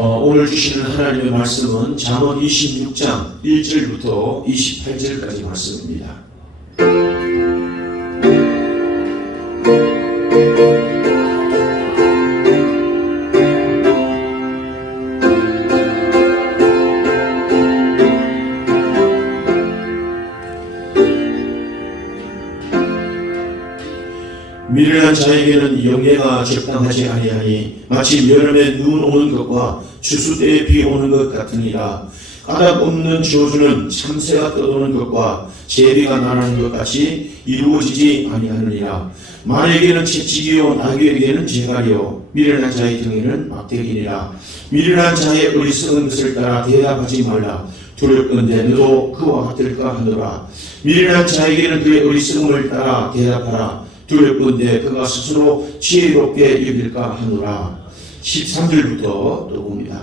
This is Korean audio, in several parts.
오늘 주시는 하나님의 말씀은 잠언 26장 1절부터 28절까지 말씀입니다. 미련한 자에게는 영예가 적당하지 아니하니 마치 여름에 눈 오는 것과 추수 때에 비 오는 것 같으니라. 까닭 없는 저주는 참새가 떠도는 것과 제비가 나는 것 같이 이루어지지 아니하느니라. 말에게는 채찍이요 나귀에게는 재갈이요 미련한 자의 등에는 막대기니라. 미련한 자의 어리석은 것을 따라 대답하지 말라. 두렵건대 너도 그와 같을까 하노라. 미련한 자에게는 그의 어리석음을 따라 대답하라. 두렵건대 그가 스스로 지혜롭게 여길까 하노라. 13절부터 또 봅니다.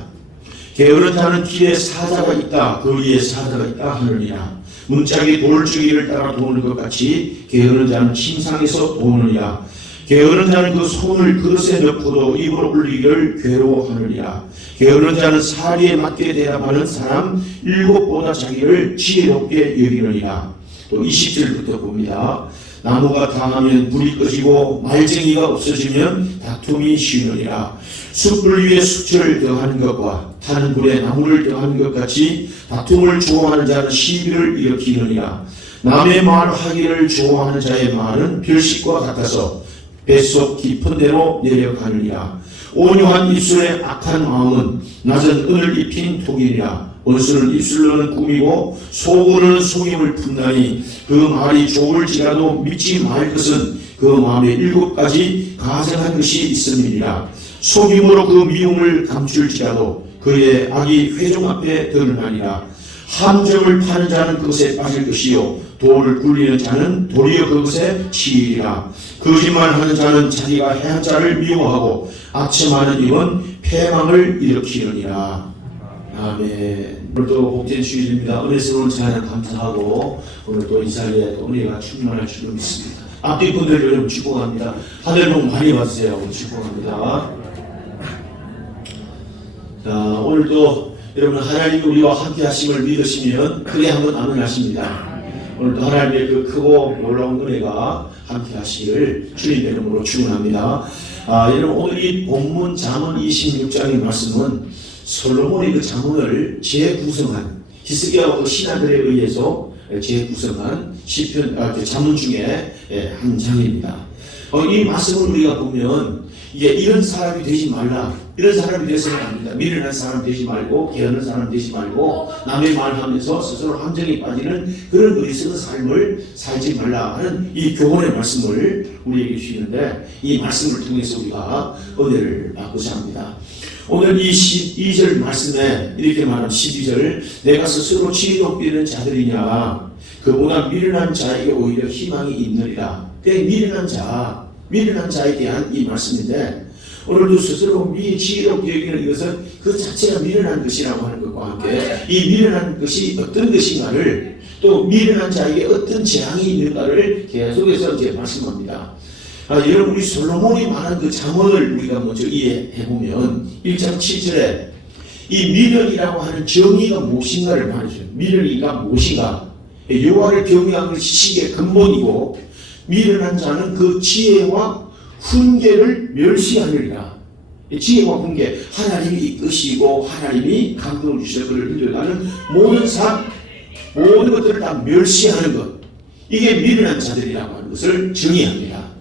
게으른 자는 길에 사자가 있다 거리에 사자가 있다 하느니라. 문짝이 돌주기를 따라 도는 것 같이 게으른 자는 침상에서 도느니라. 게으른 자는 그 손을 그릇에 넣고도 입으로 올리기를 괴로워하느니라. 게으른 자는 사리에 맞게 대답하는 사람 일곱보다 자기를 지혜롭게 여기느니라. 또 20절부터 봅니다. 나무가 당하면 불이 꺼지고 말쟁이가 없어지면 다툼이 쉬우느니라. 숯불 위에 숯을 더하는 것과 타는 불에 나무를 더하는 것 같이 다툼을 좋아하는 자는 시비를 일으키느니라. 남의 말하기를 좋아하는 자의 말은 별식과 같아서 뱃속 깊은 데로 내려가느니라. 온유한 입술의 악한 마음은 낮은 은을 입힌 독이니라. 원수는 입술로는 꾸미고 속으로는 속임을 푼다니 그 말이 좋을지라도 믿지 말 것은 그 마음에 7가지 가증한 것이 있음이니라. 속임으로 그 미움을 감출지라도 그의 악이 회중 앞에 드러나니라. 함정을 파는 자는 그것에 빠질 것이요 돌을 굴리는 자는 도리어 그것에 치이리라. 거짓말하는 자는 자기가 해한 자를 미워하고 악침하는 입은 패망을 일으키느니라. 아멘. 오늘도 복된 주일입니다. 은혜스러운 찬양 감사하고 오늘도 이 자리에 은혜가 충만할 줄 믿습니다. 앞뒤 분들 여러분 축복합니다. 하늘 복 많이 받으세요. 축복합니다. 자, 오늘도 여러분 하나님이 우리와 함께 하심을 믿으시면 크게 한번 아멘하십니다. 오늘도 하나님의 그 크고 놀라운 은혜가 함께 하시기를 주님의 이름으로 축원합니다. 여러분 오늘 이 본문 잠언 26장의 말씀은 솔로몬이 그 잠언을 재구성한 히스기야와 그 신하들에 의해서 재구성한 시편 잠언 중에 한 장입니다. 이 말씀을 우리가 보면 이게 이런 사람이 되지 말라. 이런 사람이 되서는 안 됩니다. 미련한 사람 되지 말고 게으른 사람 되지 말고 남의 말하면서 스스로 함정에 빠지는 그런 어리석은 삶을 살지 말라 하는 이 교훈의 말씀을 우리에게 주시는데 이 말씀을 통해서 우리가 은혜를 받고자 합니다. 오늘 이 12절 말씀에 이렇게 말하는 12절 내가 스스로 지혜롭게 되는 자들이냐 그보다 미련한 자에게 오히려 희망이 있느니라. 미련한 자에 대한 이 말씀인데 오늘도 스스로 지혜롭게 여기는 이것은 그 자체가 미련한 것이라고 하는 것과 함께 이 미련한 것이 어떤 것인가를 또 미련한 자에게 어떤 재앙이 있는가를 계속해서 이제 말씀합니다. 여러분 우리 솔로몬이 말한 그 잠언을 우리가 먼저 이해해보면 1장 7절에 이 미련이라고 하는 정의가 무엇인가를 말해줘요. 미련이가 무엇인가. 여호와를 경외하는 것이 지식의 근본이고 미련한 자는 그 지혜와 훈계를 멸시하느니라. 지혜와 훈계 하나님이 이끄시고 하나님이 감동을 주셔서 그를 인도하는 모든 것들을 다 멸시하는 것 이게 미련한 자들이라고 하는 것을 정의합니다.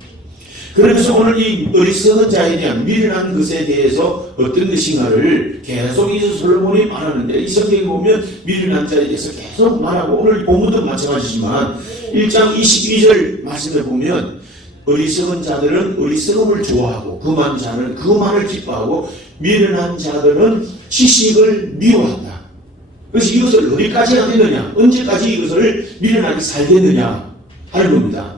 그러면서 오늘 이 어리석은 자에 대한 미련한 것에 대해서 어떤 것인가를 계속 이 솔로몬이 말하는데 이 성경에 보면 미련한 자에 대해서 계속 말하고 오늘 본문도 마찬가지지만 1장 22절 말씀에 보면 어리석은 자들은 어리석음을 좋아하고 금한 자는 금한을 기뻐하고 미련한 자들은 지식을 미워한다. 그래서 이것을 어디까지 하겠느냐 언제까지 이것을 미련하게 살겠느냐 하는 겁니다.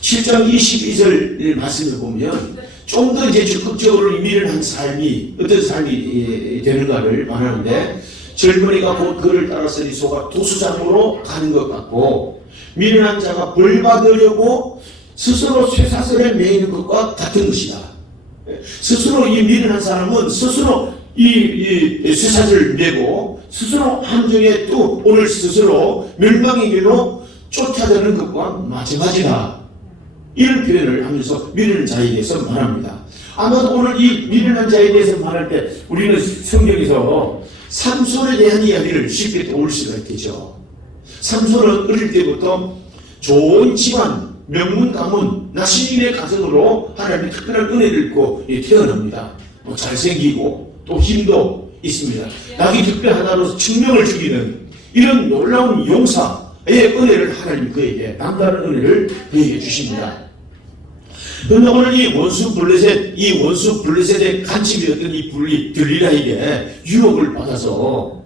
7장 22절 말씀을 보면 좀 더 이제 적극적으로 미련한 삶이 어떤 삶이 되는가를 말하는데 젊은이가 곧 그를 따랐으니 소가 도수장으로 가는 것 같고 미련한 자가 벌 받으려고 스스로 쇠사슬에 매이는 것과 같은 것이다. 스스로 이 미련한 사람은 스스로 이 쇠사슬을 메고 스스로 함정에 또 오늘 스스로 멸망의 길로 쫓아가는 것과 마찬가지다. 이런 표현을 하면서 미련한 자에 대해서 말합니다. 아마도 오늘 이 미련한 자에 대해서 말할 때 우리는 성경에서 삼손에 대한 이야기를 쉽게 떠올 수가 있겠죠. 삼손은 어릴 때부터 좋은 집안, 명문 가문, 나시인의 가정으로 하나님의 특별한 은혜를 입고 태어납니다. 잘생기고 또 힘도 있습니다. 낙이 특별하다로 충명을 죽이는 이런 놀라운 용사의 은혜를 하나님 그에게 남다른 은혜를 그에게 주십니다. 그런데 오늘 이 원수 블레셋의 간첩이었던 이 들릴라에게 유혹을 받아서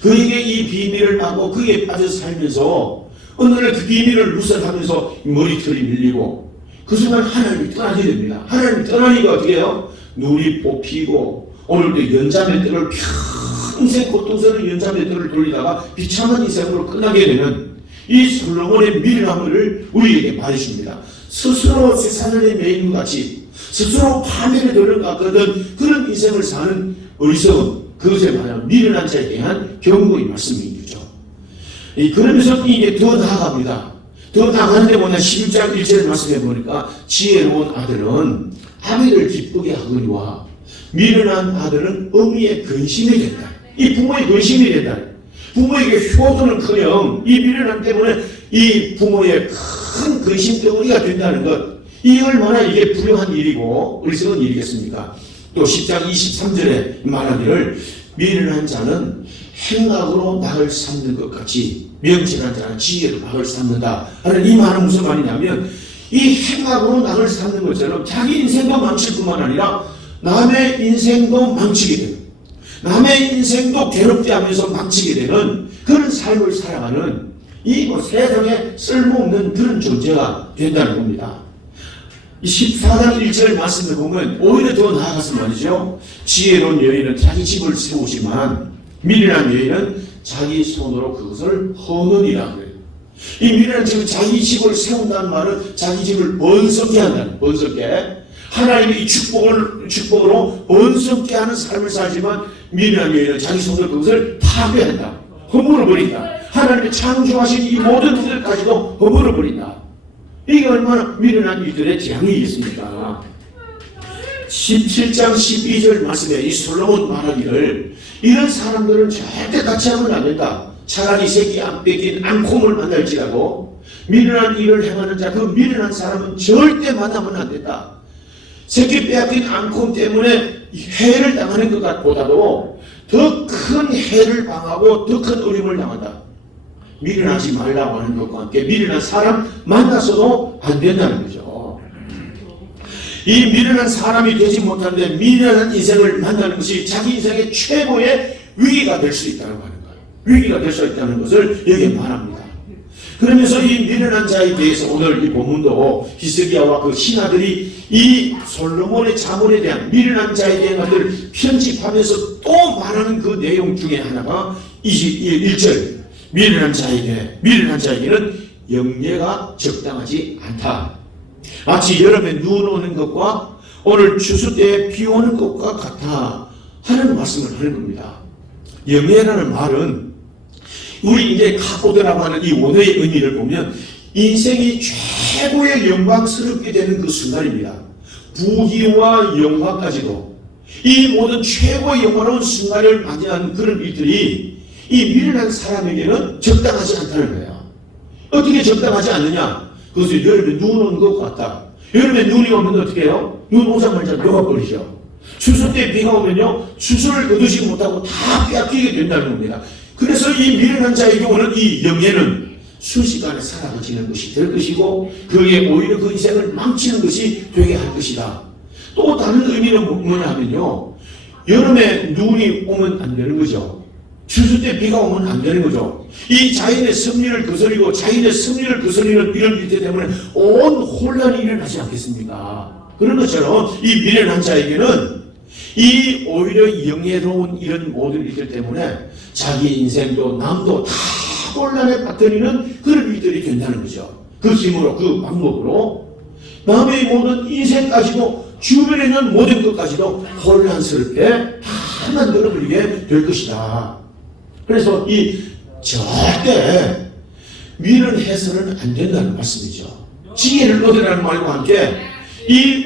그에게 이 비밀을 받고 그에 빠져 살면서 어느 날 그 비밀을 누설하면서 머리털이 밀리고 그 순간 하나님이 떠나게 됩니다. 하나님이 떠나니까 어떻게 해요? 눈이 뽑히고 오늘도 연자맷돌을 평생 고통스러운 연자맷돌을 돌리다가 비참한 인생으로 끝나게 되는 이 솔로몬의 미련함을 우리에게 말해줍니다. 스스로 쇠사슬에 매인 것 같이 스스로 파멸에 들어가거든 그런 인생을 사는 어리석은 그것에 말하는 미련한 자에 대한 경고의 말씀이죠. 그러면서 이게 더 나아갑니다. 더 나아가는데 뭐냐 11장 1절을 말씀해 보니까 지혜로운 아들은 아비를 기쁘게 하거니와 미련한 아들은 어미의 근심이 된다. 이 부모의 근심이 된다. 부모에게 효도는커녕 이 미련함 때문에 이 부모의 큰 근심 덩어리가 된다는 것, 이 얼마나 이게 불행한 일이고 어리석은 일이겠습니까? 또 10장 23절에 말하기를 미련한 자는 행악으로 낙을 삼는 것 같이 명철한 자는 지혜로 낙을 삼는다 하는 이 말은 무슨 말이냐면 이 행악으로 낙을 삼는 것처럼 자기 인생도 망칠 뿐만 아니라 남의 인생도 망치게 되는, 남의 인생도 괴롭게 하면서 망치게 되는 그런 삶을 살아가는 이 세상에 쓸모없는 그런 존재가 된다는 겁니다. 14장 1절 말씀을 보면 오히려 더 나아가서 말이죠. 지혜로운 여인은 자기 집을 세우지만 미련한 여인은 자기 손으로 그것을 허느니라 그래요. 이 미련한 집은 자기 집을 세운다는 말은 자기 집을 번성케 한다는, 번성케. 하나님의 이 축복으로 번성케 하는 삶을 살지만 미련한 여인은 자기 손으로 그것을 파괴한다. 허물어버린다. 하나님의 창조하신 이 모든 일들까지도 허물어버린다. 이게 얼마나 미련한 이들의 재앙이겠습니까? 17장 12절 말씀에 이 솔로몬 말하기를 이런 사람들은 절대 같이 하면 안 된다. 차라리 새끼 안 뺏긴 앙콤을 만날지라도 미련한 일을 행하는 자, 그 미련한 사람은 절대 만나면 안 된다. 새끼 빼앗긴 앙콤 때문에 해를 당하는 것보다도 더 큰 해를 당하고 더 큰 어려움을 당한다. 미련하지 말라고 하는 것과 함께 미련한 사람 만나서도 안 된다는 거죠. 이 미련한 사람이 되지 못하는데 미련한 인생을 만나는 것이 자기 인생의 최고의 위기가 될 수 있다는 거예요. 위기가 될 수 있다는 것을 여기에 말합니다. 그러면서 이 미련한 자에 대해서 오늘 이 본문도 히스기야와 그 신하들이 이 솔로몬의 자문에 대한 미련한 자에 대한 것들을 편집하면서 또 말하는 그 내용 중에 하나가 21절 미련한 자에게는 영예가 적당하지 않다. 마치 여름에 눈 오는 것과 오늘 추수 때에 비 오는 것과 같아 하는 말씀을 하는 겁니다. 영예라는 말은 우리 이제 카코드라고 하는 이 원어의 의미를 보면 인생이 최고의 영광스럽게 되는 그 순간입니다. 부귀와 영화까지도 이 모든 최고의 영화로운 순간을 맞이하는 그런 일들이 이 미련한 사람에게는 적당하지 않다는 거예요. 어떻게 적당하지 않느냐? 그것은 여름에 눈 오는 것 같다. 여름에 눈이 오면 어떻게 해요? 눈 오자마자 녹아버리죠. 추수 때 비가 오면요, 추수를 거두지 못하고 다 빼앗기게 된다는 겁니다. 그래서 이 미련한 자의 경우는 이 영예는 순식간에 사라지는 것이 될 것이고 그에 오히려 그 인생을 망치는 것이 되게 할 것이다. 또 다른 의미는 뭐냐 하면요, 여름에 눈이 오면 안 되는 거죠. 추수 때 비가 오면 안 되는 거죠. 이 자연의 섭리를 거스리고 자연의 섭리를 거스리는 이런 일들 때문에 온 혼란이 일어나지 않겠습니까? 그런 것처럼 이 미련한 자에게는 이 오히려 영예로운 이런 모든 일들 때문에 자기 인생도 남도 다 혼란에 빠뜨리는 그런 일들이 된다는 거죠. 그 힘으로, 그 방법으로 남의 모든 인생까지도 주변에 있는 모든 것까지도 혼란스럽게 다 만들어버리게 될 것이다. 그래서 이 절대 미련해서는 안 된다는 말씀이죠. 지혜를 얻으라는 말과 함께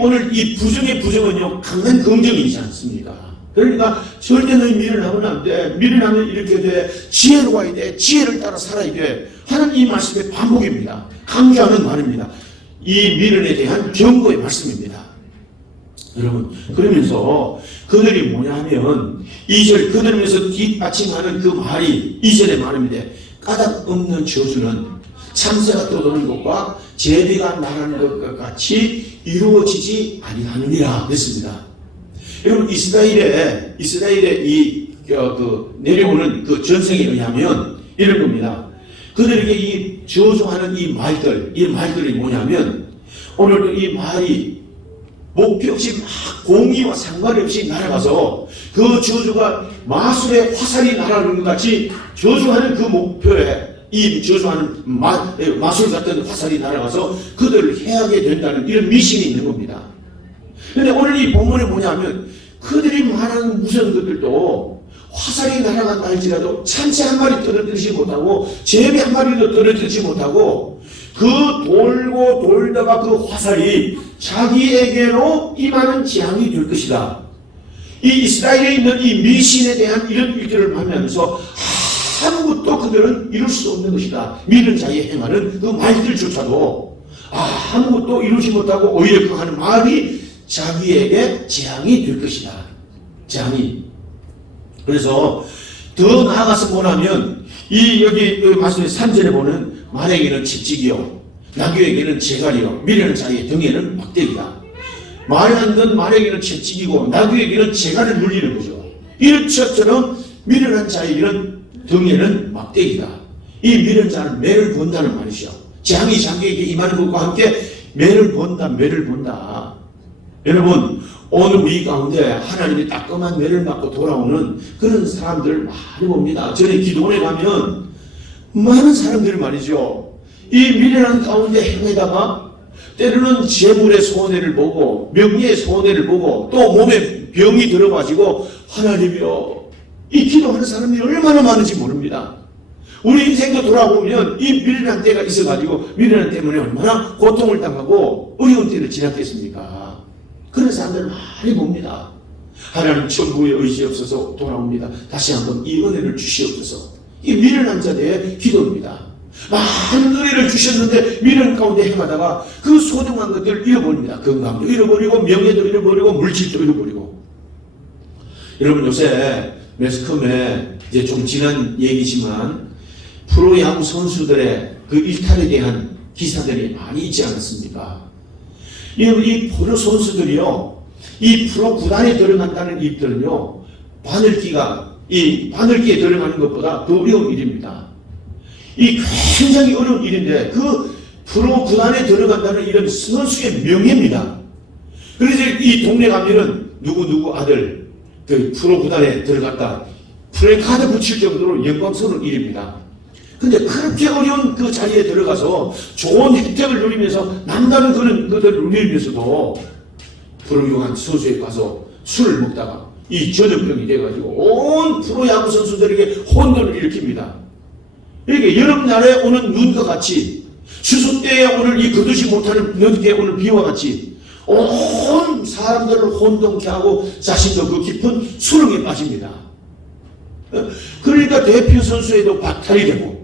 오늘 이 부정의 부정은요, 강한 긍정이지 않습니까? 그러니까 절대 너희 미련하면 안 돼. 미련하면 이렇게 돼. 지혜로 와야 돼. 지혜를 따라 살아야 돼. 하는 이 말씀의 반복입니다. 강조하는 말입니다. 이 미련에 대한 경고의 말씀입니다. 여러분, 그러면서 그들이 뭐냐 하면 2절 그들면서 뒷받침하는 그 말이 2절의 말입니다. 까닭 없는 저주는 참새가 떠도는 것과 제비가 날아가는 것과 같이 이루어지지 아니하느니라 그랬습니다. 여러분, 이스라엘의 내려오는 그 전생에 의하면 이런 겁니다. 그들에게 이 저주하는 이 말들이 뭐냐면, 오늘도 이 말이 목표 없이 막 공의와 상관없이 날아가서 그 저주가 마술의 화살이 날아가는 것 같이 저주하는 그 목표에 이 저주하는 마술 같은 화살이 날아가서 그들을 해하게 된다는 이런 미신이 있는 겁니다. 그런데 오늘 이 본문에 뭐냐면 그들이 말하는 무서운 것들도 화살이 날아간다 할지라도 참새 한 마리 떨어뜨리지 못하고 제비 한 마리도 떨어뜨리지 못하고 그 돌고 돌다가 그 화살이 자기에게로 임하는 재앙이 될 것이다. 이 이스라엘에 있는 이 미신에 대한 이런 일들을 만나면서 아무것도 그들은 이룰 수 없는 것이다. 믿는 자의 행하는 그 말들조차도 아무것도 이루지 못하고 오히려 그 하는 말이 자기에게 재앙이 될 것이다. 재앙이. 그래서 더 나아가서 뭐냐면 여기 말씀의 3절에 보는 말에게는 채찍이요 나귀에게는 재갈이요 미련한 자의 등에는 막대기다. 말하는 말에게는 채찍이고 나귀에게는 재갈을 눌리는 거죠. 이처럼 미련한 자의 이런 등에는 막대기다. 이 미련한 자는 매를 본다는 말이죠. 재앙이 자기에게 임하는 것과 함께 매를 본다. 여러분, 오늘 우리 가운데 하나님이 따끔한 매를 맞고 돌아오는 그런 사람들 많이 봅니다. 전에 기도원에 가면 많은 사람들이 말이죠. 이 미련한 가운데 행에다가 때로는 재물의 손해를 보고 명예의 손해를 보고 또 몸에 병이 들어가지고 하나님이여, 이 기도하는 사람이 얼마나 많은지 모릅니다. 우리 인생도 돌아보면 이 미련한 때가 있어가지고 미련한 때문에 얼마나 고통을 당하고 어려운 때를 지났겠습니까? 그런 사람들을 많이 봅니다. 하나님 천부에 의지 없어서 돌아옵니다. 다시 한번 이 은혜를 주시옵소서. 이 미련한 자들의 기도입니다. 많은 은혜를 주셨는데 미련 가운데 행하다가 그 소중한 것들을 잃어버립니다. 건강도 잃어버리고 명예도 잃어버리고 물질도 잃어버리고. 여러분, 요새 매스컴에 이제 좀 지난 얘기지만 프로야구 선수들의 그 일탈에 대한 기사들이 많이 있지 않았습니까? 이 프로 선수들이요, 이 프로 구단에 들어간다는 일들은요, 바늘기에 들어가는 것보다 더 어려운 일입니다. 이 굉장히 어려운 일인데, 그 프로 구단에 들어간다는 이런 선수의 명예입니다. 그래서 이 동네 가면은 누구 아들, 그 프로 구단에 들어갔다, 프레카드 붙일 정도로 영광스러운 일입니다. 근데 그렇게 어려운 그 자리에 들어가서 좋은 혜택을 누리면서 남다른 그런 것들을 누리면서도 프로야구 선수에 가서 술을 먹다가 이 전염병이 돼가지고 온 프로야구 선수들에게 혼돈을 일으킵니다. 이렇게 여름날에 오는 눈과 같이 추수 때에 오늘 이 거두지 못하는 눈께 오는 비와 같이 온 사람들을 혼돈케 하고 자신도 그 깊은 수렁에 빠집니다. 그러니까 대표 선수에도 박탈이 되고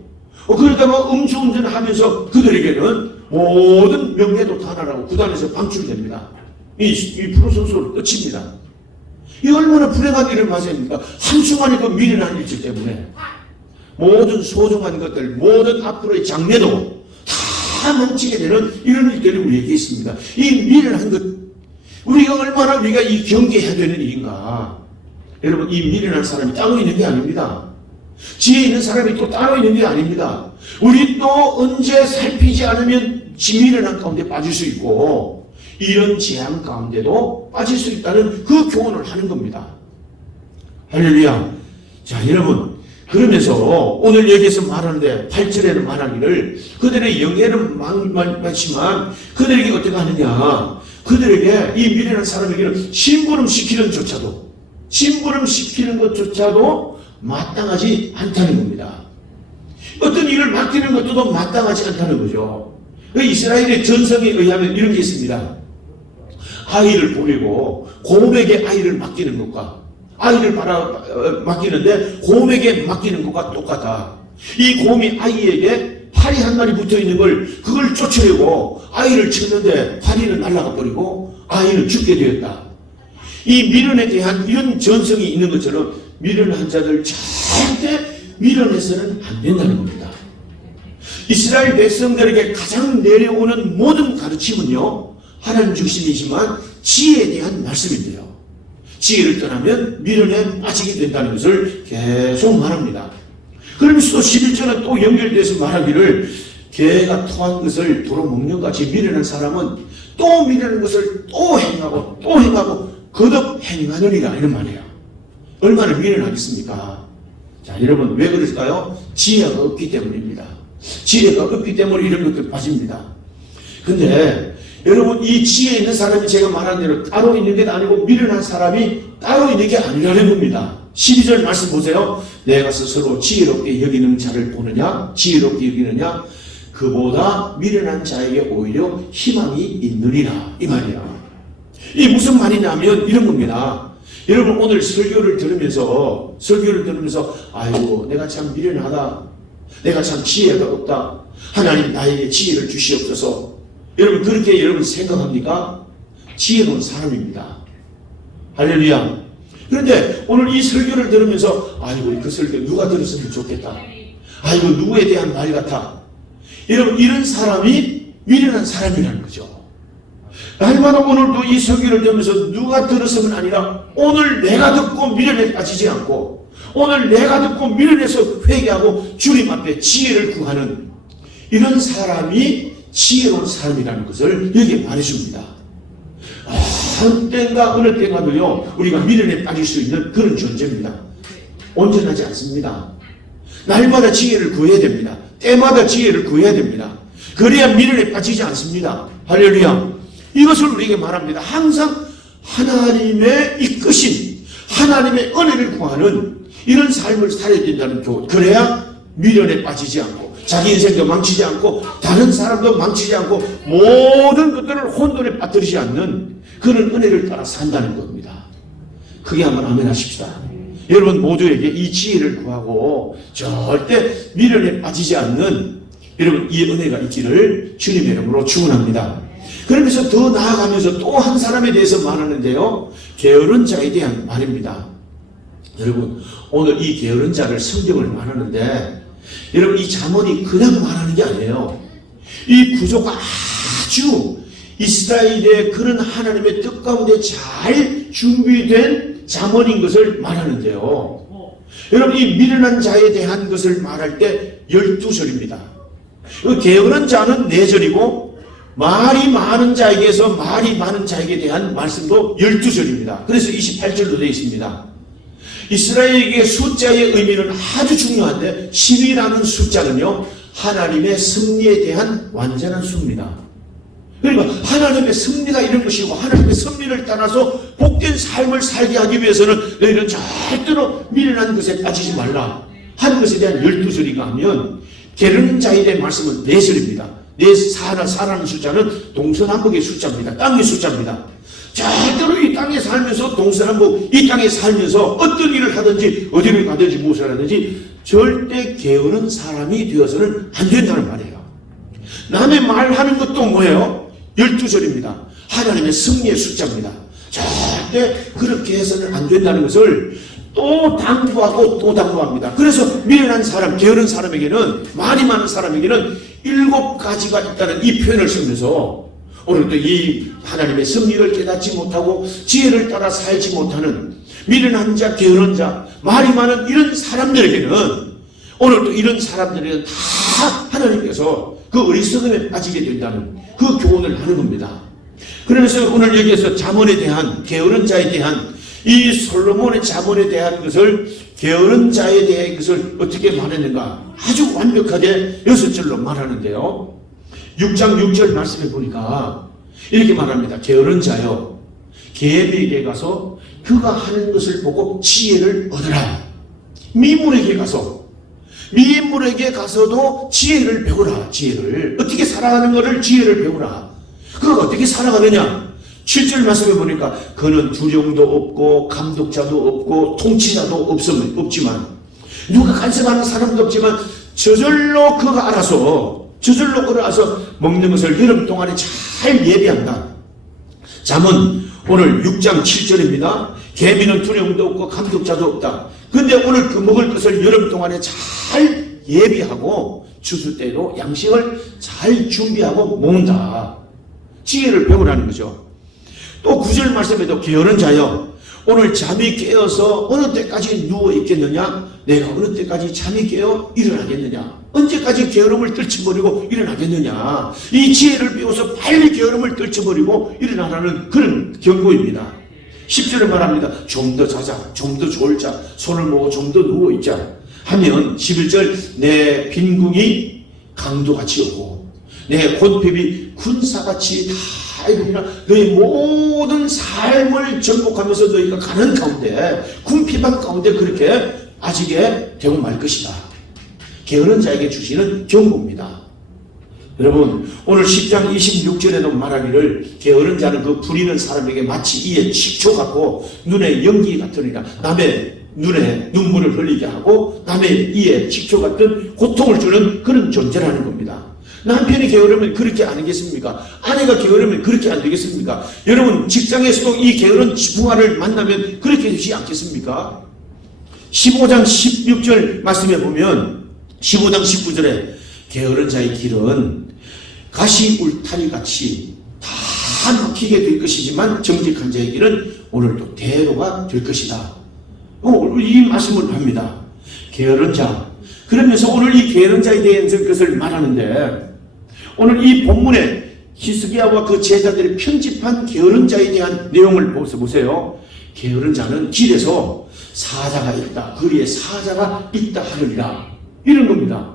그러다가 음주운전을 하면서 그들에게는 모든 명예도 탄환하고 구단에서 방출됩니다. 이 프로 선수를 끝입니다. 이 얼마나 불행한 일을 맞습니까? 한순간에 그 미련한 일질 때문에 모든 소중한 것들, 모든 앞으로의 장래도 다 멈추게 되는 이런 일들이 우리에게 있습니다. 이 미련한 것, 우리가 이 경계해야 되는 일인가? 여러분, 이 미련한 사람이 따로 있는 게 아닙니다. 지혜 있는 사람이 또 따로 있는 게 아닙니다. 우리 또 언제 살피지 않으면 미련한 가운데 빠질 수 있고 이런 재앙 가운데도 빠질 수 있다는 그 교훈을 하는 겁니다. 할렐루야. 자, 여러분, 그러면서 오늘 여기서 말하는데 8절에는 말하기를 그들의 영예는 많지만 그들에게 어떻게 하느냐, 그들에게 이 미련한 사람에게는 심부름 시키는 조차도 심부름시키는 것조차도 마땅하지 않다는 겁니다. 어떤 일을 맡기는 것도 마땅하지 않다는 거죠. 이스라엘의 전성에 의하면 이런 게 있습니다. 아이를 보내고 곰에게 아이를 맡기는 것과 아이를 맡기는데 곰에게 맡기는 것과 똑같아. 이 곰이 아이에게 파리 한 마리 붙어 있는 그걸 쫓으려고 아이를 쳤는데 파리는 날아가 버리고 아이는 죽게 되었다. 이 미련에 대한 이런 전성이 있는 것처럼 미련한 자들 절대 미련해서는 안 된다는 겁니다. 이스라엘 백성들에게 가장 내려오는 모든 가르침은요, 하나님 중심이지만 지혜에 대한 말씀인데요. 지혜를 떠나면 미련에 빠지게 된다는 것을 계속 말합니다. 그러면서 또 11절은 또 연결돼서 말하기를 개가 토한 것을 도로 먹는 같이 미련한 사람은 또 미련한 것을 또 행하고 또 행하고 거듭 행하느니라 이런 말이에요. 얼마나 미련하겠습니까? 자, 여러분 왜 그럴까요? 지혜가 없기 때문입니다. 지혜가 없기 때문에 이런 것들 빠집니다. 근데 여러분 이 지혜 있는 사람이 제가 말한 대로 따로 있는 게 아니고 미련한 사람이 따로 있는 게 아니라는 겁니다. 12절 말씀 보세요. 내가 스스로 지혜롭게 여기는 자를 보느냐? 지혜롭게 여기느냐? 그보다 미련한 자에게 오히려 희망이 있느니라 이 말이야. 이 무슨 말이냐면 이런 겁니다. 여러분 오늘 설교를 들으면서 아이고 내가 참 미련하다. 내가 참 지혜가 없다. 하나님 나에게 지혜를 주시옵소서. 여러분 그렇게 여러분 생각합니까? 지혜로운 사람입니다. 할렐루야. 그런데 오늘 이 설교를 들으면서 아이고 그 설교 누가 들었으면 좋겠다. 아이고 누구에 대한 말 같아. 여러분 이런 사람이 미련한 사람이라는 거죠. 날마다 오늘도 이 설교를 들으면서 누가 들었으면 아니라 오늘 내가 듣고 미련에 빠지지 않고 오늘 내가 듣고 미련해서 회개하고 주님 앞에 지혜를 구하는 이런 사람이 지혜로운 사람이라는 것을 여기에 말해줍니다. 한때인가 어느 때가도요 우리가 미련에 빠질 수 있는 그런 존재입니다. 온전하지 않습니다. 날마다 지혜를 구해야 됩니다. 때마다 지혜를 구해야 됩니다. 그래야 미련에 빠지지 않습니다. 할렐루야. 이것을 우리에게 말합니다. 항상 하나님의 이끄신 하나님의 은혜를 구하는 이런 삶을 살아야 된다는 교훈. 그래야 미련에 빠지지 않고 자기 인생도 망치지 않고 다른 사람도 망치지 않고 모든 것들을 혼돈에 빠뜨리지 않는 그런 은혜를 따라 산다는 겁니다. 크게 한번 아멘 하십시다. 여러분 모두에게 이 지혜를 구하고 절대 미련에 빠지지 않는 여러분 이 은혜가 있기를 주님의 이름으로 축원합니다. 그러면서 더 나아가면서 또 한 사람에 대해서 말하는데요. 게으른 자에 대한 말입니다. 여러분 오늘 이 게으른 자를 성경을 말하는데 여러분 이 잠언이 그냥 말하는 게 아니에요. 이 구조가 아주 이스라엘의 그런 하나님의 뜻 가운데 잘 준비된 잠언인 것을 말하는데요. 여러분 이 미련한 자에 대한 것을 말할 때 12절입니다. 게으른 자는 4절이고 말이 많은 자에게서 말이 많은 자에게 대한 말씀도 12절입니다. 그래서 28절로 되어 있습니다. 이스라엘에게 숫자의 의미는 아주 중요한데 10이라는 숫자는요 하나님의 승리에 대한 완전한 수입니다. 그러니까 하나님의 승리가 이런 것이고 하나님의 승리를 따라서 복된 삶을 살게 하기 위해서는 너희는 절대로 미련한 것에 빠지지 말라 하는 것에 대한 12절이가 하면 게으른 자에 대한 말씀은 4절입니다. 사라는 숫자는 동서남북의 숫자입니다. 땅의 숫자입니다. 절대로 이 땅에 살면서 동서남북 이 땅에 살면서 어떤 일을 하든지 어디를 가든지 무엇을 하든지 절대 게으른 사람이 되어서는 안 된다는 말이에요. 남의 말하는 것도 뭐예요? 12절입니다. 하나님의 승리의 숫자입니다. 절대 그렇게 해서는 안 된다는 것을 또 당부하고 또 당부합니다. 그래서 미련한 사람, 게으른 사람에게는 말이 많은 사람에게는 7가지가 있다는 이 표현을 쓰면서 오늘도 이 하나님의 승리를 깨닫지 못하고 지혜를 따라 살지 못하는 미련한 자, 게으른 자, 말이 많은 이런 사람들에게는 오늘도 이런 사람들에게는 다 하나님께서 그 어리석음에 빠지게 된다는 그 교훈을 하는 겁니다. 그러면서 오늘 여기에서 잠언에 대한 게으른 자에 대한 이 솔로몬의 잠언에 대한 것을 게으른 자에 대한 것을 어떻게 말했는가 아주 완벽하게 6절로 말하는데요. 6장 6절 말씀해 보니까 이렇게 말합니다. 게으른 자여 계비에게 가서 그가 하는 것을 보고 지혜를 얻으라. 미인물에게 가서도 지혜를 배우라. 지혜를 어떻게 살아가는 것을 지혜를 배우라. 그가 어떻게 살아가느냐. 7절 말씀해 보니까 그는 두려움도 없고 감독자도 없고 통치자도 없지만, 누가 간섭하는 사람도 없지만 저절로 그가 알아서 먹는 것을 여름 동안에 잘 예비한다. 잠언 오늘 6장 7절입니다. 개미는 두려움도 없고 감독자도 없다. 근데 오늘 그 먹을 것을 여름 동안에 잘 예비하고 추수 때도 양식을 잘 준비하고 모은다. 지혜를 배우라는 거죠. 또 9절 말씀에도 게으른 자여 오늘 잠이 깨어서 어느 때까지 누워 있겠느냐? 내가 어느 때까지 잠이 깨어 일어나겠느냐? 언제까지 게으름을 떨쳐버리고 일어나겠느냐? 이 지혜를 배워서 빨리 게으름을 떨쳐버리고 일어나라는 그런 경고입니다. 10절에 말합니다. 좀 더 자자, 좀 더 졸자, 손을 모으고 좀 더 누워있자 하면 11절 내 빈궁이 강도같이 오고 내 곤핍이 군사같이 다 이루리라. 너희 모든 삶을 정복하면서 너희가 가는 가운데 궁핍한 가운데 그렇게 빠지게 되고 말 것이다. 게으른 자에게 주시는 경고입니다. 여러분 오늘 10장 26절에도 말하기를 게으른 자는 그 부리는 사람에게 마치 이에 식초 같고 눈에 연기 같으니라. 남의 눈에 눈물을 흘리게 하고 남의 이에 식초 같은 고통을 주는 그런 존재라는 겁니다. 남편이 게으르면 그렇게 안 하겠습니까? 아내가 게으르면 그렇게 안 되겠습니까? 여러분 직장에서도 이 게으른 부하를 만나면 그렇게 되지 않겠습니까? 15장 16절 말씀해 보면 15장 19절에 게으른 자의 길은 가시 울타리 같이 다 막히게 될 것이지만 정직한 자의 길은 오늘도 대로가 될 것이다. 이 말씀을 합니다. 게으른 자. 그러면서 오늘 이 게으른 자에 대해서 그것을 말하는데 오늘 이 본문에 히스기야와 그 제자들이 편집한 게으른 자에 대한 내용을 보세요. 게으른 자는 길에서 사자가 있다. 거리에 사자가 있다 하느니라. 이런 겁니다.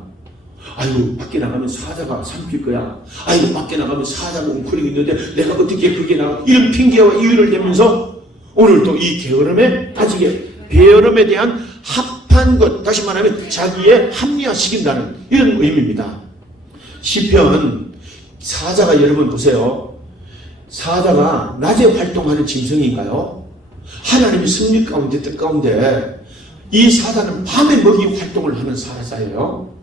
아이고 밖에 나가면 사자가 삼킬 거야. 아이고 밖에 나가면 사자가 웅크리고 있는데 내가 어떻게 그게 나가. 이런 핑계와 이유를 대면서 오늘도 이 게으름에 빠지게 게으름에 대한 합한 것, 다시 말하면 자기의 합리화시킨다는 이런 의미입니다. 시편 사자가 여러분 보세요. 사자가 낮에 활동하는 짐승인가요? 하나님의 승리 가운데 뜻 가운데 이 사자는 밤에 먹이 활동을 하는 사자예요.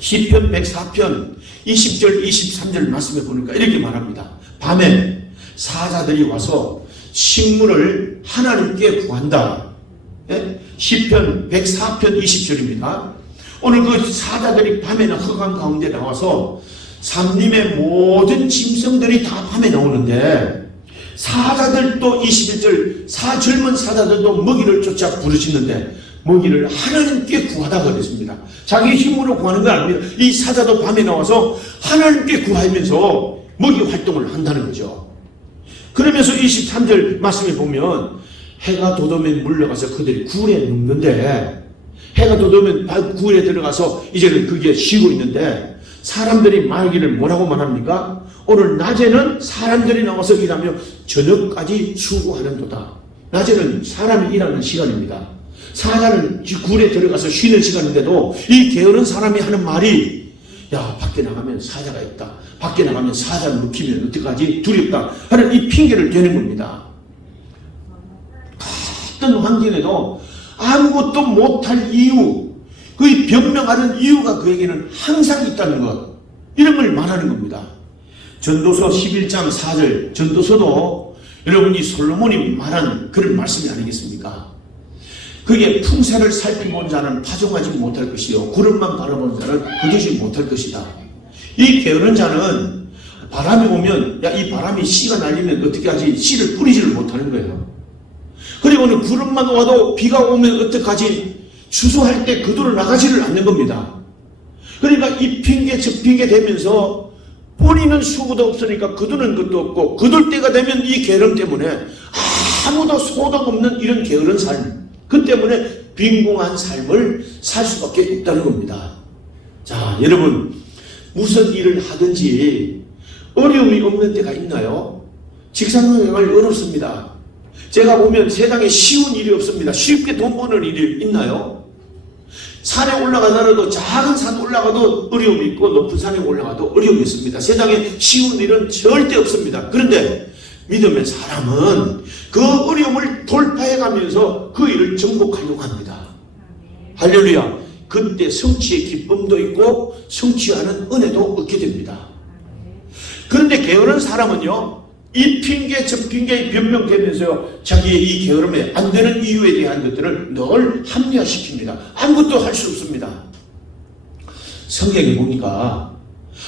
시편 104편 20절 23절 말씀에 보니까 이렇게 말합니다. 밤에 사자들이 와서 식물을 하나님께 구한다. 시편 104편 20절입니다. 오늘 그 사자들이 밤에는 흑암 가운데 나와서 산림의 모든 짐승들이 다 밤에 나오는데 사자들도 21절 젊은 사자들도 먹이를 쫓아 부르짖는데 먹이를 하나님께 구하다 그랬습니다. 자기 힘으로 구하는 건 아닙니다. 이 사자도 밤에 나와서 하나님께 구하면서 먹이 활동을 한다는 거죠. 그러면서 23절 말씀에 보면 해가 돋으면 물러가서 그들이 굴에 눕는데 해가 돋으면 굴에 들어가서 이제는 그게 쉬고 있는데 사람들이 말하기를 뭐라고 말합니까? 오늘 낮에는 사람들이 나와서 일하며 저녁까지 수고하는도다. 낮에는 사람이 일하는 시간입니다. 사자는 굴에 들어가서 쉬는 시간인데도 이 게으른 사람이 하는 말이 야 밖에 나가면 사자가 있다. 밖에 나가면 사자를 먹히면 어떡하지? 두렵다 하는 이 핑계를 대는 겁니다. 어떤 환경에도 아무것도 못할 이유, 그 변명하는 이유가 그에게는 항상 있다는 것, 이런 걸 말하는 겁니다. 전도서 11장 4절 전도서도 여러분이 솔로몬이 말한 그런 말씀이 아니겠습니까? 그게 풍세를 살펴본 자는 파종하지 못할 것이요 구름만 바라보는 자는 거두지 못할 것이다. 이 게으른 자는 바람이 오면 야 이 바람이 씨가 날리면 어떻게 하지? 씨를 뿌리지를 못하는 거예요. 그리고는 구름만 와도 비가 오면 어떡하지? 추수할 때 그들을 나가지를 않는 겁니다. 그러니까 이 핑계 저 핑계 대면서 뿌리는 수고도 없으니까 거두는 것도 없고 거둘 때가 되면 이 게으름 때문에 아무도 소득 없는 이런 게으른 삶, 그 때문에 빈궁한 삶을 살 수밖에 없다는 겁니다. 자, 여러분 무슨 일을 하든지 어려움이 없는 때가 있나요? 직장생활 어렵습니다. 제가 보면 세상에 쉬운 일이 없습니다. 쉽게 돈 버는 일이 있나요? 산에 올라가더라도 작은 산 올라가도 어려움이 있고 높은 산에 올라가도 어려움이 있습니다. 세상에 쉬운 일은 절대 없습니다. 그런데 믿음의 사람은 그 어려움을 돌파해 가면서 그 일을 정복하려고 합니다. 할렐루야. 그때 성취의 기쁨도 있고 성취하는 은혜도 얻게 됩니다. 그런데 게으른 사람은요, 이 핑계 저 핑계에 변명되면서요, 자기의 이 게으름에 안 되는 이유에 대한 것들을 늘 합리화시킵니다. 아무것도 할 수 없습니다. 성경에 보니까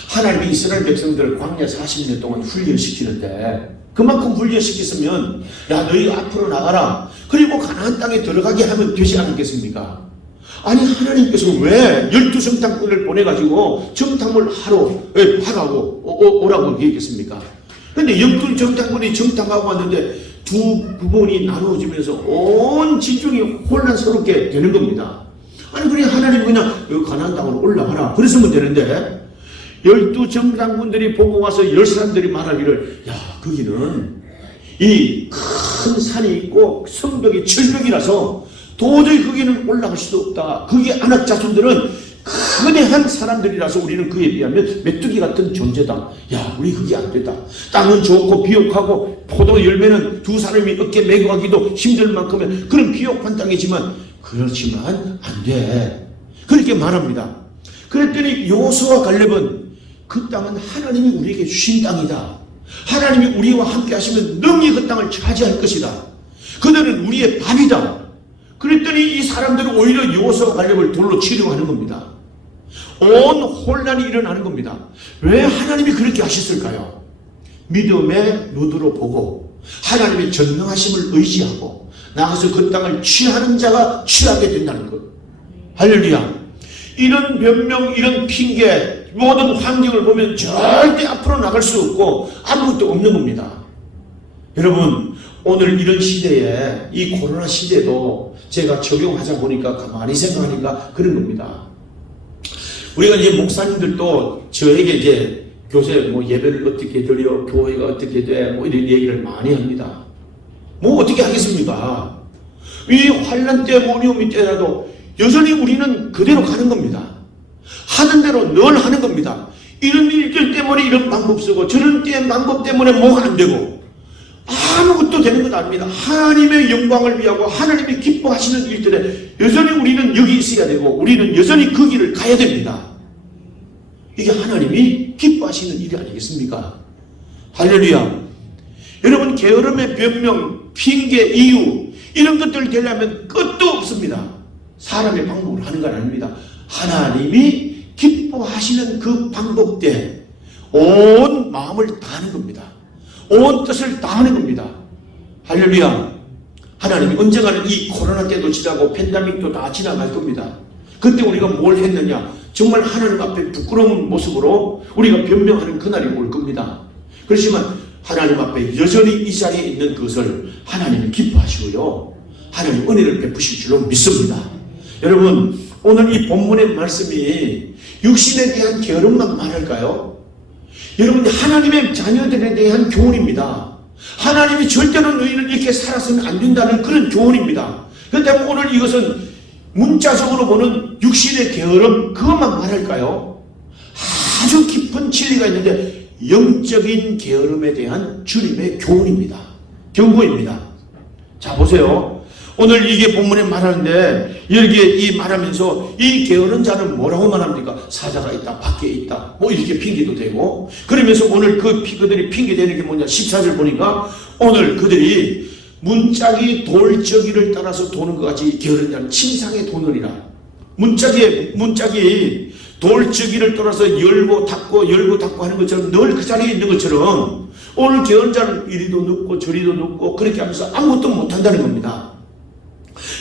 하나님이 이스라엘 백성들을 광야 40년 동안 훈련시키는데, 그만큼 훈련시켰으면 야 너희 앞으로 나가라, 그리고 가나안 땅에 들어가게 하면 되지 않겠습니까? 아니 하나님께서 왜 12정탐꾼을 보내가지고 정탐을 하라고 오라고 얘기했습니까? 그런데 12정탐꾼이 정탐하고 왔는데 두 부분이 나누어지면서 온 진중이 혼란스럽게 되는 겁니다. 아니 그래 하나님 그냥 가나안 땅으로 올라가라 그랬으면 되는데, 12정탐꾼들이 보고 와서 10사람들이 말하기를, 야 거기는 이 큰 산이 있고 성벽이 철벽이라서 도저히 거기는 올라갈 수도 없다. 거기에 안악 자손들은 거대한 사람들이라서 우리는 그에 비하면 메뚜기 같은 존재다. 야 우리 그게 안 된다. 땅은 좋고 비옥하고 포도 열매는 두 사람이 어깨 메고 가기도 힘들 만큼의 그런 비옥한 땅이지만 그렇지만 안 돼. 그렇게 말합니다. 그랬더니 여호수아와 갈렙은 그 땅은 하나님이 우리에게 주신 땅이다. 하나님이 우리와 함께 하시면 능히 그 땅을 차지할 것이다. 그들은 우리의 밥이다. 그랬더니 이 사람들은 오히려 여호수아와 갈렙을 돌로 치려고 하는 겁니다. 온 혼란이 일어나는 겁니다. 왜 하나님이 그렇게 하셨을까요? 믿음의 눈으로 보고 하나님의 전능하심을 의지하고 나가서 그 땅을 취하는 자가 취하게 된다는 것. 할렐루야. 이런 변명, 이런 핑계, 모든 환경을 보면 절대 앞으로 나갈 수 없고 아무것도 없는 겁니다. 여러분, 오늘 이런 시대에, 이 코로나 시대도 제가 적용하자 보니까 가만히 생각하니까 그런 겁니다. 우리가 이제 목사님들도 저에게 이제 교세 예배를 어떻게 드려, 교회가 어떻게 돼, 이런 얘기를 많이 합니다. 어떻게 하겠습니까? 이 환란 때, 어려움이 때라도 여전히 우리는 그대로 가는 겁니다. 하는 대로 늘 하는 겁니다. 이런 일들 때문에 이런 방법 쓰고 저런 방법 때문에 뭐가 안 되고 아무것도 되는 것 아닙니다. 하나님의 영광을 위하고 하나님이 기뻐하시는 일들에 여전히 우리는 여기 있어야 되고 우리는 여전히 그 길을 가야 됩니다. 이게 하나님이 기뻐하시는 일이 아니겠습니까? 할렐루야. 여러분, 게으름의 변명, 핑계, 이유 이런 것들을 되려면 끝도 없습니다. 사람의 방법으로 하는 건 아닙니다. 하나님이 기뻐하시는 그 방법대 온 마음을 다하는 겁니다. 온 뜻을 다하는 겁니다. 할렐루야. 하나님이 언젠가는 이 코로나 때도 지나고 팬데믹도 다 지나갈 겁니다. 그때 우리가 뭘 했느냐, 정말 하나님 앞에 부끄러운 모습으로 우리가 변명하는 그날이 올 겁니다. 그렇지만 하나님 앞에 여전히 이 자리에 있는 것을 하나님이 기뻐하시고요, 하나님 은혜를 베푸실 줄로 믿습니다. 여러분, 오늘 이 본문의 말씀이 육신에 대한 게으름만 말할까요? 여러분, 하나님의 자녀들에 대한 교훈입니다. 하나님이 절대로 너희는 이렇게 살아서는 안 된다는 그런 교훈입니다. 그렇다면 오늘 이것은 문자적으로 보는 육신의 게으름, 그것만 말할까요? 아주 깊은 진리가 있는데 영적인 게으름에 대한 주님의 교훈입니다. 경고입니다. 자, 보세요. 오늘 이게 본문에 말하는데 여기에 이 말하면서 이 게으른 자는 뭐라고 말합니까? 사자가 있다, 밖에 있다, 이렇게 핑계도 되고, 그러면서 오늘 그들이 핑계대는 게 뭐냐, 14절 보니까 오늘 그들이 문짝이 돌저기를 따라서 도는 것 같이 게으른 자는 침상에 도느니라. 문짝이 돌저기를 따라서 열고 닫고 하는 것처럼 늘 그 자리에 있는 것처럼 오늘 게으른 자는 이리도 눕고 저리도 눕고 그렇게 하면서 아무것도 못한다는 겁니다.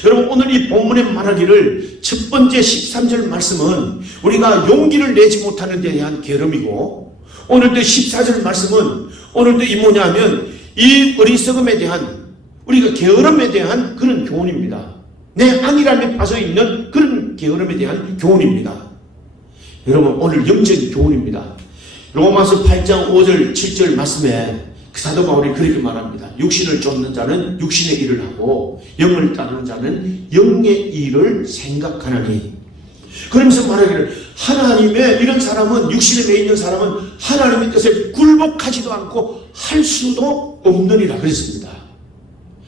여러분, 오늘 이 본문에 말하기를 첫 번째 13절 말씀은 우리가 용기를 내지 못하는 데 대한 게으름이고, 오늘도 14절 말씀은 오늘도 이 뭐냐면 이 어리석음에 대한, 우리가 게으름에 대한 그런 교훈입니다. 내 안일함에 빠져 있는 그런 게으름에 대한 교훈입니다. 여러분, 오늘 영적인 교훈입니다. 로마서 8장 5절 7절 말씀에 사도 바울이 그렇게 말합니다. 육신을 쫓는 자는 육신의 일을 하고 영을 따르는 자는 영의 일을 생각하나니. 그러면서 말하기를 하나님의 이런 사람은 육신에 매 있는 사람은 하나님의 뜻에 굴복하지도 않고 할 수도 없느니라 그랬습니다.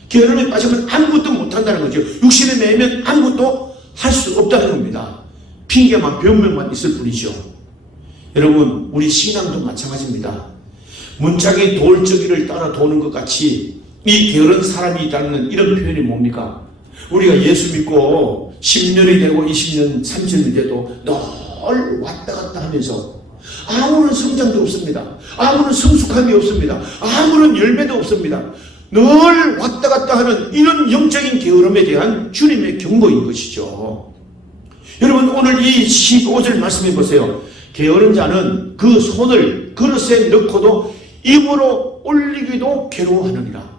게으름에 빠지면 아무것도 못한다는 거죠. 육신에 매이면 아무것도 할 수 없다는 겁니다. 핑계만 변명만 있을 뿐이죠. 여러분 우리 신앙도 마찬가지입니다. 문짝이 돌적이를 따라 도는 것 같이 이 게으른 사람이 있다는 이런 표현이 뭡니까? 우리가 예수 믿고 10년이 되고 20년, 30년이 돼도 늘 왔다 갔다 하면서 아무런 성장도 없습니다. 아무런 성숙함이 없습니다. 아무런 열매도 없습니다. 늘 왔다 갔다 하는 이런 영적인 게으름에 대한 주님의 경고인 것이죠. 여러분 오늘 이 15절 말씀해 보세요. 게으른 자는 그 손을 그릇에 넣고도 입으로 올리기도 괴로워하느니라.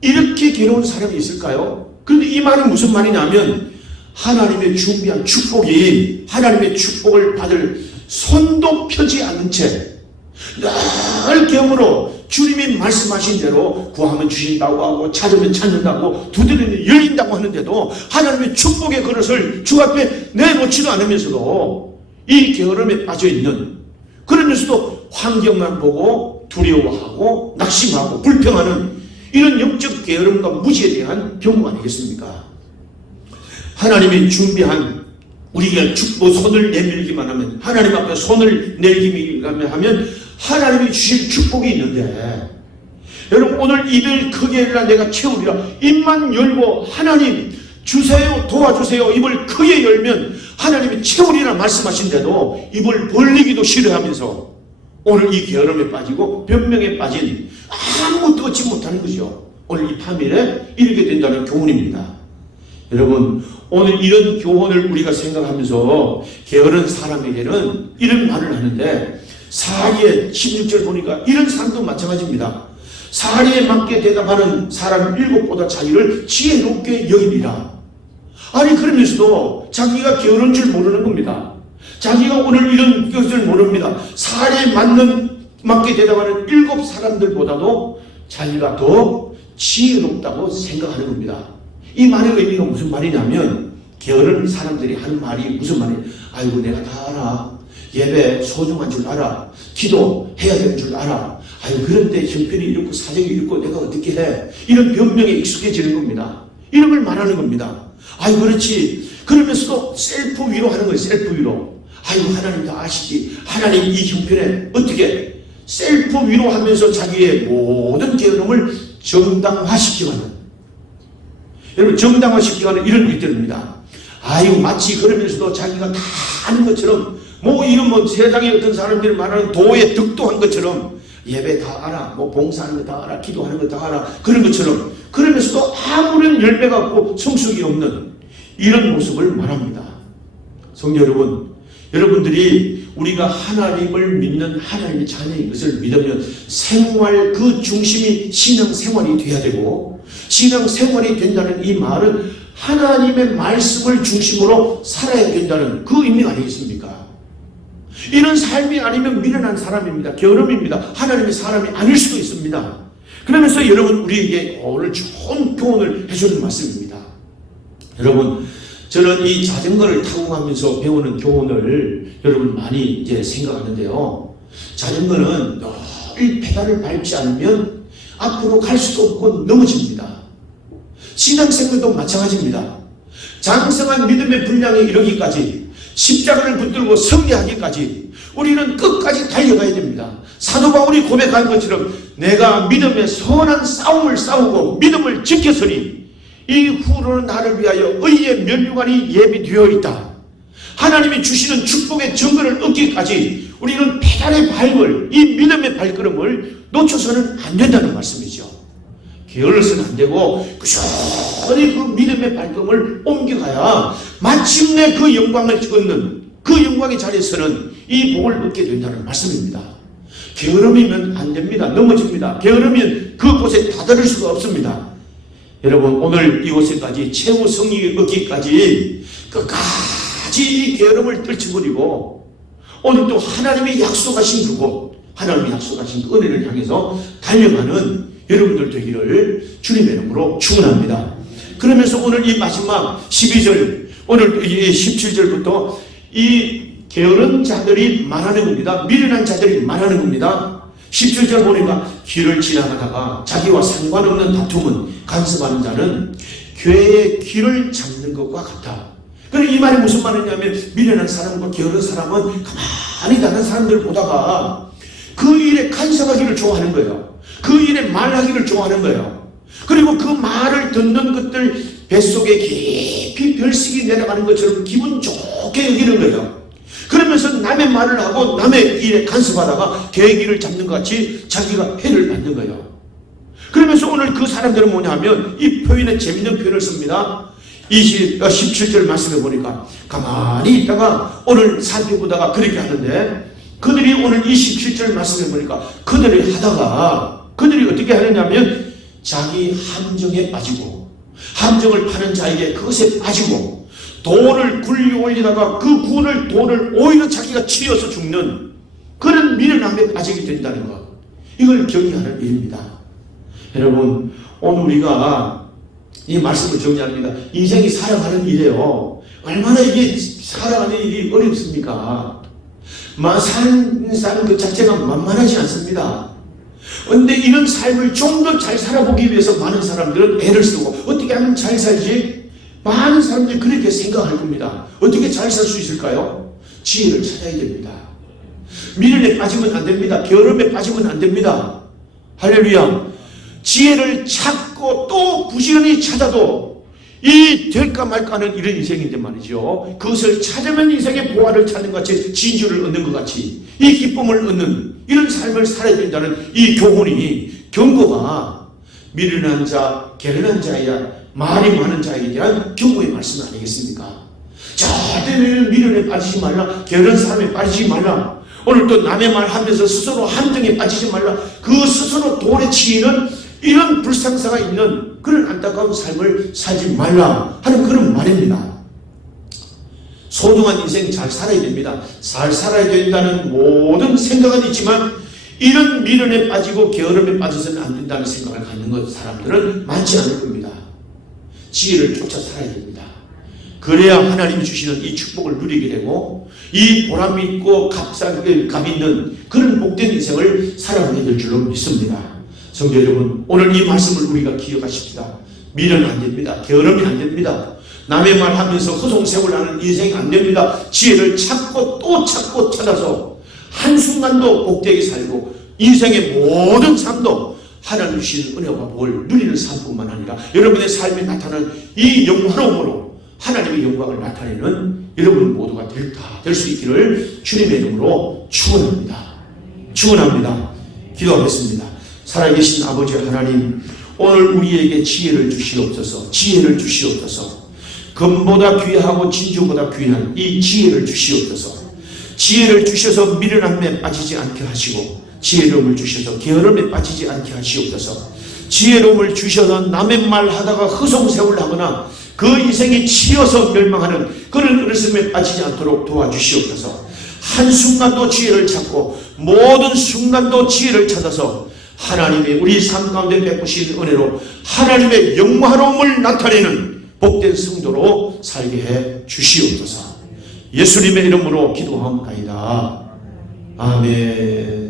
이렇게 괴로운 사람이 있을까요? 그런데 이 말은 무슨 말이냐면 하나님의 준비한 축복이 하나님의 축복을 받을 손도 펴지 않은 채 늘 겸으로 주님이 말씀하신 대로 구하면 주신다고 하고 찾으면 찾는다고 두드리면 열린다고 하는데도 하나님의 축복의 그릇을 주 앞에 내놓지도 않으면서도 이 게으름에 빠져있는, 그러면서도 환경만 보고 두려워하고 낙심하고 불평하는 이런 영적 게으름과 무지에 대한 경고 아니겠습니까? 하나님이 준비한 우리가 축복 손을 내밀기만 하면, 하나님 앞에 손을 내밀기만 하면 하나님이 주실 축복이 있는데, 여러분 오늘 입을 크게 열라 내가 채우리라. 입만 열고 하나님 주세요 도와주세요 입을 크게 열면 하나님이 채우리라 말씀하신데도 입을 벌리기도 싫어하면서 오늘 이 게으름에 빠지고 변명에 빠진 아무것도 얻지 못하는 거죠. 오늘 이 파밀에 이르게 된다는 교훈입니다. 여러분 오늘 이런 교훈을 우리가 생각하면서 게으른 사람에게는 이런 말을 하는데, 사리에 16절 보니까 이런 사람도 마찬가지입니다. 사리에 맞게 대답하는 사람 7보다 자기를 지혜롭게 여기리라. 아니 그러면서도 자기가 게으른 줄 모르는 겁니다. 자기가 오늘 이런 것을 모릅니다. 사리에 맞게 대답하는 7 사람들보다도 자기가 더 지혜롭다고 생각하는 겁니다. 이 말의 의미가 무슨 말이냐면, 게으른 사람들이 하는 말이 무슨 말이에요? 아이고 내가 다 알아. 예배 소중한 줄 알아. 기도해야 되는 줄 알아. 아유 그런데 형편이 이렇고 사정이 이렇고 내가 어떻게 해. 이런 변명에 익숙해지는 겁니다. 이런 걸 말하는 겁니다. 아유 그렇지. 그러면서도 셀프 위로하는 거예요. 셀프 위로. 아이고 하나님 다 아시지. 하나님 이 형편에 어떻게 셀프 위로하면서 자기의 모든 게으름을 정당화시키는, 여러분 정당화시키는 이런 일들입니다. 아이고 마치 그러면서도 자기가 다 아는 것처럼, 이런 세상에 어떤 사람들이 말하는 도에 득도한 것처럼 예배 다 알아, 봉사하는 거 다 알아, 기도하는 거 다 알아, 그런 것처럼, 그러면서도 아무런 열매가 없고 성숙이 없는 이런 모습을 말합니다. 성도 여러분, 여러분들이 우리가 하나님을 믿는 하나님의 자녀인 것을 믿으면 생활 그 중심이 신앙생활이 돼야 되고, 신앙생활이 된다는 이 말은 하나님의 말씀을 중심으로 살아야 된다는 그 의미가 아니겠습니까? 이런 삶이 아니면 미련한 사람입니다. 게으름입니다. 하나님의 사람이 아닐 수도 있습니다. 그러면서 여러분 우리에게 오늘 좋은 교훈을 해주는 말씀입니다. 여러분 저는 이 자전거를 타고 가면서 배우는 교훈을 여러분 많이 이제 생각하는데요. 자전거는 늘 페달을 밟지 않으면 앞으로 갈 수도 없고 넘어집니다. 신앙생활도 마찬가지입니다. 장성한 믿음의 분량에 이르기까지, 십자가를 붙들고 승리하기까지 우리는 끝까지 달려가야 됩니다. 사도 바울이 고백한 것처럼 내가 믿음의 선한 싸움을 싸우고 믿음을 지켰으니 이후로는 나를 위하여 의의 면류관이 예비되어 있다. 하나님이 주시는 축복의 증거를 얻기까지 우리는 페달의 밟을 이 믿음의 발걸음을 놓쳐서는 안 된다는 말씀이죠. 게을러서는 안 되고 꾸준히 그 믿음의 발걸음을 옮겨가야 마침내 그 영광을 얻는, 그 영광의 자리에서는 이 복을 얻게 된다는 말씀입니다. 게으름이면 안 됩니다. 넘어집니다. 게으르면 그곳에 다다를 수가 없습니다. 여러분 오늘 이곳에까지 최후 승리 얻기까지 끝까지 이 게으름을 떨쳐버리고 오늘 또 하나님이 약속하신 그곳, 하나님이 약속하신 그 은혜를 향해서 달려가는 여러분들 되기를 주님의 이름으로 축원합니다. 그러면서 오늘 이 마지막 12절, 오늘 이 17절부터 이 게으른 자들이 말하는 겁니다. 미련한 자들이 말하는 겁니다. 17절 보니까 길을 지나가다가 자기와 상관없는 다툼은 간섭하는 자는 괴의 귀를 잡는 것과 같아. 그럼 이 말이 무슨 말이냐면 미련한 사람과 게으른 사람은 가만히 다른 사람들을 보다가 그 일에 간섭하기를 좋아하는 거예요. 그 일에 말하기를 좋아하는 거예요. 그리고 그 말을 듣는 것들 뱃속에 깊이 별식이 내려가는 것처럼 기분 좋게 여기는 거예요. 그러면서 남의 말을 하고 남의 일에 간섭하다가 계기를 잡는 것 같이 자기가 해를 받는 거예요. 그러면서 오늘 그 사람들은 뭐냐면 이 표현에 재밌는 표현을 씁니다. 17절 말씀해 보니까 가만히 있다가 오늘 살펴보다가 그렇게 하는데 그들이 오늘 27절 말씀해 보니까 그들이 하다가 그들이 어떻게 하느냐면 자기 함정에 빠지고 함정을 파는 자에게 그것에 빠지고 돈을 굴려 올리다가 그 구원을 돈을 오히려 자기가 치여서 죽는 그런 미련함에 빠지게 된다는 것, 이걸 경계하는 일입니다. 여러분 오늘 우리가 이 말씀을 정리합니다. 인생이 살아가는 일이에요. 얼마나 이게 살아가는 일이 어렵습니까? 사는 그 자체가 만만하지 않습니다. 그런데 이런 삶을 좀 더 잘 살아보기 위해서 많은 사람들은 애를 쓰고 어떻게 하면 잘 살지? 많은 사람들이 그렇게 생각할 겁니다. 어떻게 잘 살 수 있을까요? 지혜를 찾아야 됩니다. 미련에 빠지면 안 됩니다. 게으름에 빠지면 안 됩니다. 할렐루야. 지혜를 찾고 또 부지런히 찾아도 이 될까 말까 하는 이런 인생인데 말이죠. 그것을 찾으면 인생의 보화를 찾는 것 같이 진주를 얻는 것 같이 이 기쁨을 얻는 이런 삶을 살아야 된다는 이 교훈이 경고가 미련한 자, 게으른 자야 말이 많은 자에게 대한 경고의 말씀 아니겠습니까? 절대 미련에 빠지지 말라. 게으른 사람에 빠지지 말라. 오늘 또 남의 말 하면서 스스로 함정에 빠지지 말라. 그 스스로 돌에 치이는 이런 불상사가 있는 그런 안타까운 삶을 살지 말라 하는 그런 말입니다. 소중한 인생 잘 살아야 됩니다. 잘 살아야 된다는 모든 생각은 있지만 이런 미련에 빠지고 게으름에 빠져서는 안 된다는 생각을 갖는 것 사람들은 많지 않을 겁니다. 지혜를 쫓아 살아야 됩니다. 그래야 하나님이 주시는 이 축복을 누리게 되고 이 보람이 있고 값 있는 그런 복된 인생을 살아가게 될 줄로 믿습니다. 성도 여러분, 오늘 이 말씀을 우리가 기억하십시다. 미련 안 됩니다. 게으름이 안 됩니다. 남의 말 하면서 허송세월하는 인생이 안 됩니다. 지혜를 찾고 또 찾고 찾아서 한순간도 복되게 살고 인생의 모든 삶도 하나님 주신 은혜와 복을 누리는 삶뿐만 아니라 여러분의 삶에 나타나는 이 영화로움으로 하나님의 영광을 나타내는 여러분 모두가 될 수 있기를 주님의 이름으로 축원합니다. 축원합니다. 기도하겠습니다. 살아계신 아버지 하나님, 오늘 우리에게 지혜를 주시옵소서. 지혜를 주시옵소서. 금보다 귀하고 진주보다 귀한 이 지혜를 주시옵소서. 지혜를 주셔서 미련함에 빠지지 않게 하시고 지혜로움을 주셔서 게으름에 빠지지 않게 하시옵소서. 지혜로움을 주셔서 남의 말 하다가 허송세월하거나 그 인생이 치여서 멸망하는 그런 어리석음에 빠지지 않도록 도와주시옵소서. 한순간도 지혜를 찾고 모든 순간도 지혜를 찾아서 하나님의 우리 삶 가운데 베푸신 은혜로 하나님의 영화로움을 나타내는 복된 성도로 살게 해 주시옵소서. 예수님의 이름으로 기도하옵나이다. 아멘.